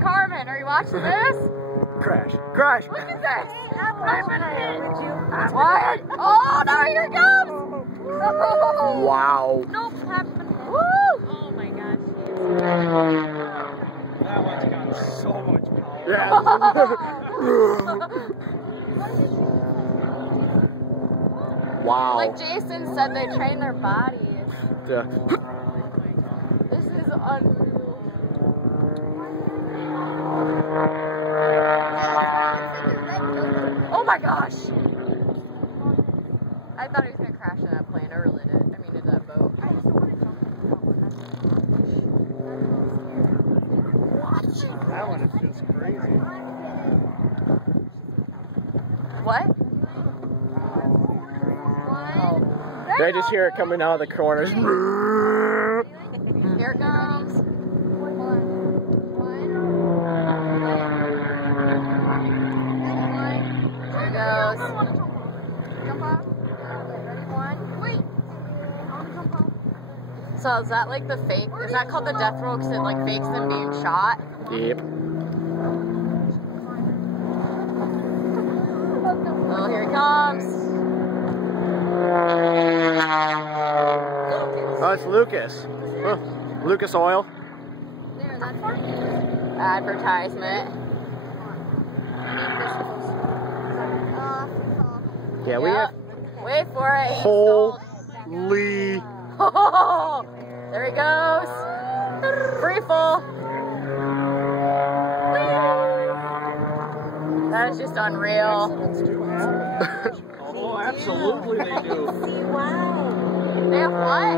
Carmen, are you watching this? Crash. Crash. Look at this. What? Oh, no, here it comes. Wow. Nope. Woo. Oh my gosh. That one's got so much power. Yeah. Wow. Like Jason said, they train their bodies. Yeah. This is unreal. Oh my gosh! I thought he was gonna crash in that plane. I really did. I mean, in that boat. That one is just crazy. What? I just hear it coming out of the corners. Here it comes. There it goes. So is that like the fake? Is that called the death row because it like fakes them being shot? Yep. Oh, here he comes. Oh, it's Lucas. Oh, Lucas Oil. Advertisement. Yeah, we have. Wait for it. Holy. Oh, there he goes. Free fall. That is just unreal. Oh, absolutely they do. They have what?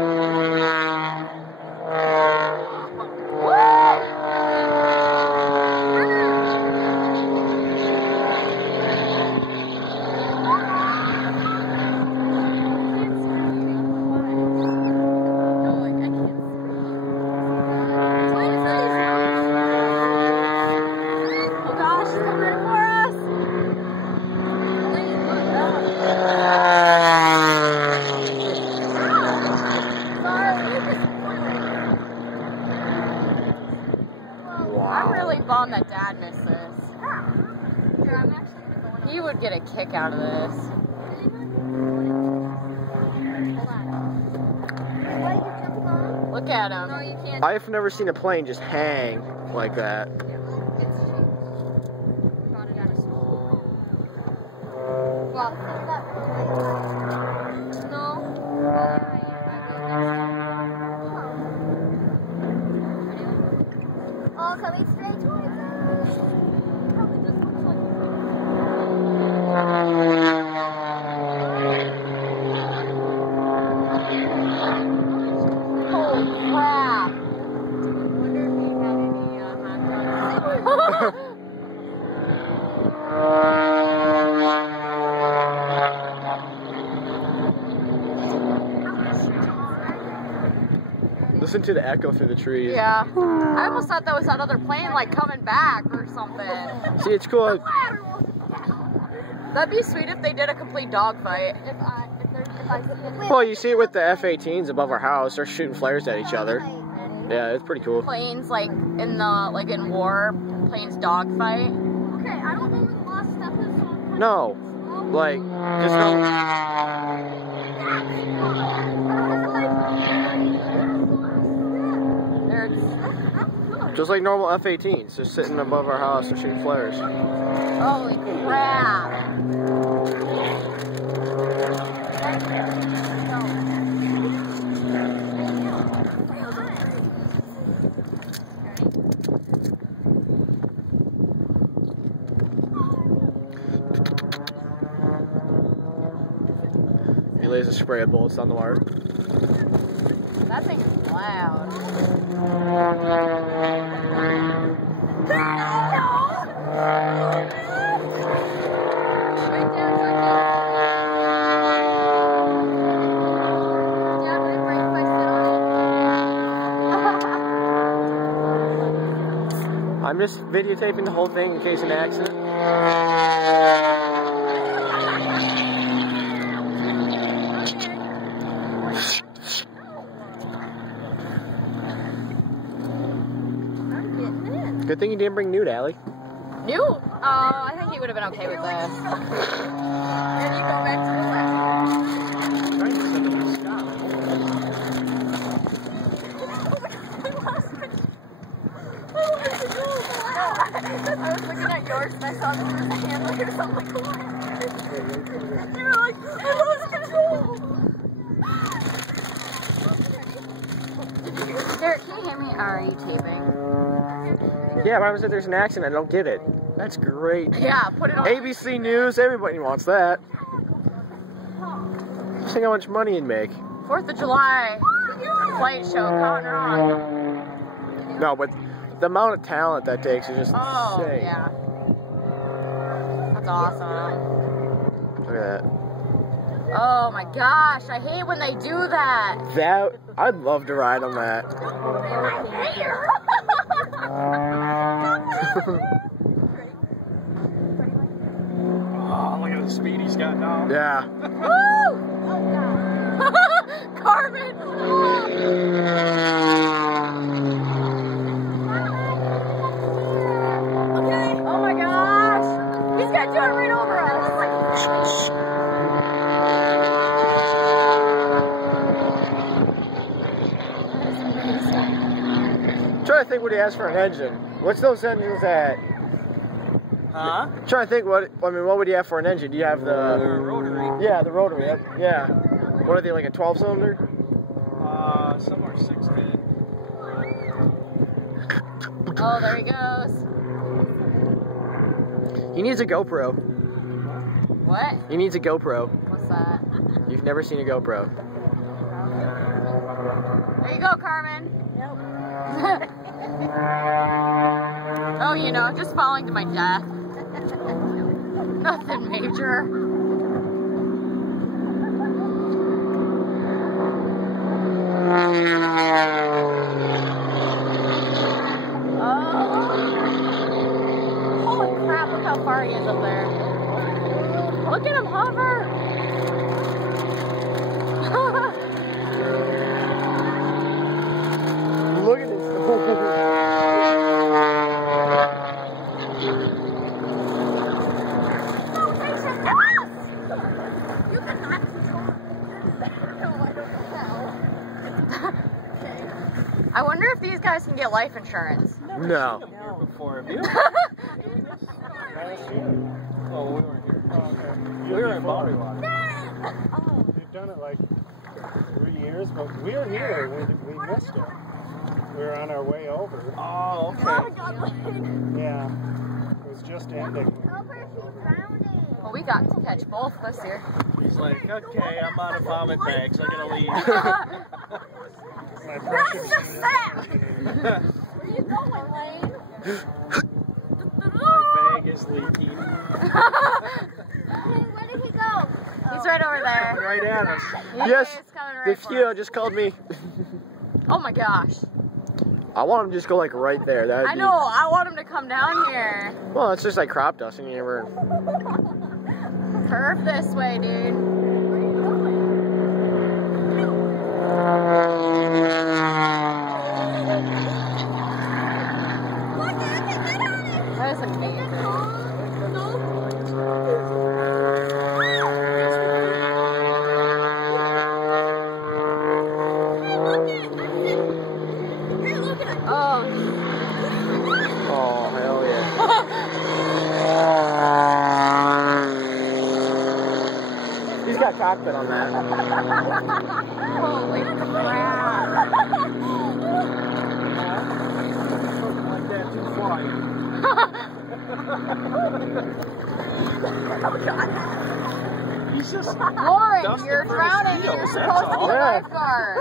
I'm really bummed that Dad missed this. He would get a kick out of this. Look at him. No, you can't. I've never seen a plane just hang like that. Oh, coming straight towards us. Holy crap. Listen to the echo through the trees. Yeah. I almost thought that was that other plane like coming back or something. See, it's cool. That'd be sweet if they did a complete dogfight. Well, you see it with the F-18s above our house. They're shooting flares at each other. Yeah, it's pretty cool. Planes like in the in war, planes dogfight. Okay, I don't know where the last step is, so I'm No, like just no. Just like normal F-18s, just sitting above our house and shooting flares. Holy crap! He lays a spray of bullets on the wire. That thing is loud. I'm just videotaping the whole thing in case of an accident. Good thing you didn't bring Newt, Allie. Newt? I think he would have been okay with this. Then you go back to the left. Trying to send him to Scott. I was looking at yours and I saw that there was a handle here, so I'm like, what? You were like, I lost control. Derek, can you hear me? Are you taping? Yeah, but I was if there's an accident, I don't get it. That's great. Yeah, put it on. ABC News, everybody wants that. Just think how much money you'd make. 4th of July flight show, caught wrong. No, but the amount of talent that takes is just Oh, insane. yeah. That's awesome. Look at that. Oh my gosh, I hate when they do that. I'd love to ride on that. Oh, look at the speed he's got now. Yeah. Woo! Carmen! Okay. Oh my gosh! He's gonna do it right over us! I'm trying to think what he has for an engine. What's those engines at? Huh? I'm trying to think what would you have for an engine? Do you have the rotary. Yeah, the rotary. Yeah. What are they, like a 12-cylinder? Some are 16. Oh, there he goes. He needs a GoPro. What? He needs a GoPro. What's that? You've never seen a GoPro. There you go, Carmen. Nope. Oh, you know, just falling to my death. Nothing major. Holy crap, look how far he is up there. Look at him hover. Look at this. You cannot control. No, I don't know how. Okay. I wonder if these guys can get life insurance. No. Here before, have you? Oh, we weren't here. Oh, okay. We were in Boundary Water. We've done it like 3 years, but we were here. We missed it. We were on our way over. Oh, Oh my okay. god, Wade. Yeah. It was just ending. Help her, she's drowning. Well, we got to catch both this year. He's like, okay, I'm out of vomit bags. I gotta leave. My That's precious just sad. Where are you going, Lane? My bag is leaking. Hey, where did he go? He's right over there. Right at us. Yes, He's coming the right for mosquito us. just called me. Oh my gosh. I want him to just go like right there. That'd I be- know, I want him to come down here. Well, it's just like crop dusting. You never. Curve this way, dude. Where are you going? Look at it, get on it. That is amazing. Oh, Oh hell yeah! He's got cockpit on that. holy crap. Like that, too flying. He's just Lauren, Dustin you're for drowning. mosquitoes, You're that's supposed to be all. the Yeah. lifeguard.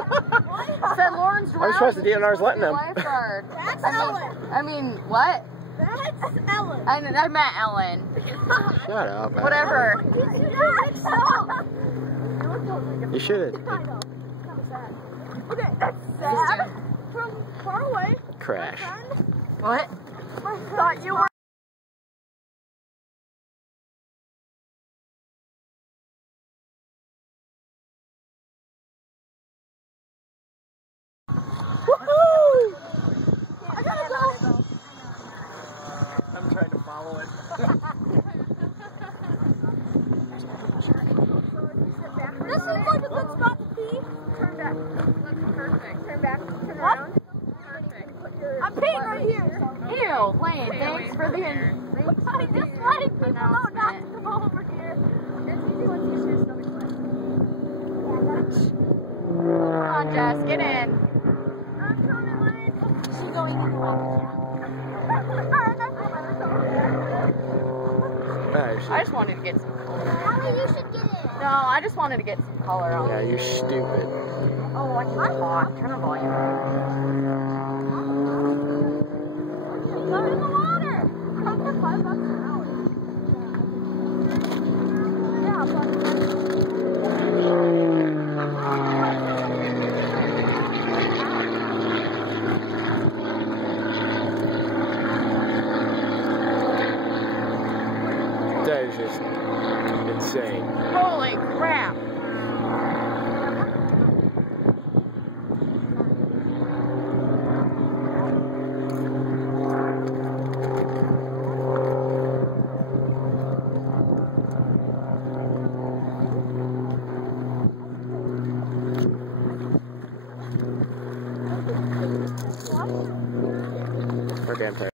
Said Lauren's drowning. I'm surprised the You're DNR's supposed to letting be the him. Lifeguard. That's Ellen. I mean, what? That's Ellen. I meant Ellen. Shut up. man. Whatever. You should. Okay, that's sad. From far away. Crash. What? I thought you were. Woohoo! I gotta go. rolling. This seems like a good spot to pee. Turn back. That's perfect. Turn back. Turn around. Perfect. I'm peeing right here. Ew, Lane, thanks for being... I just letting people know not to come over here. It's easy once you see your stomach flat. Come on, Jess, get in. I'm coming, Lane. She's going in the I just wanted to get some color. Allie, you should get in. No, I just wanted to get some color on. Yeah, you're stupid. Oh, I can talk. Turn the volume up. Go in the water. Come for $5 an hour. Yeah, but... That is just insane. Holy crap. We're damn tired.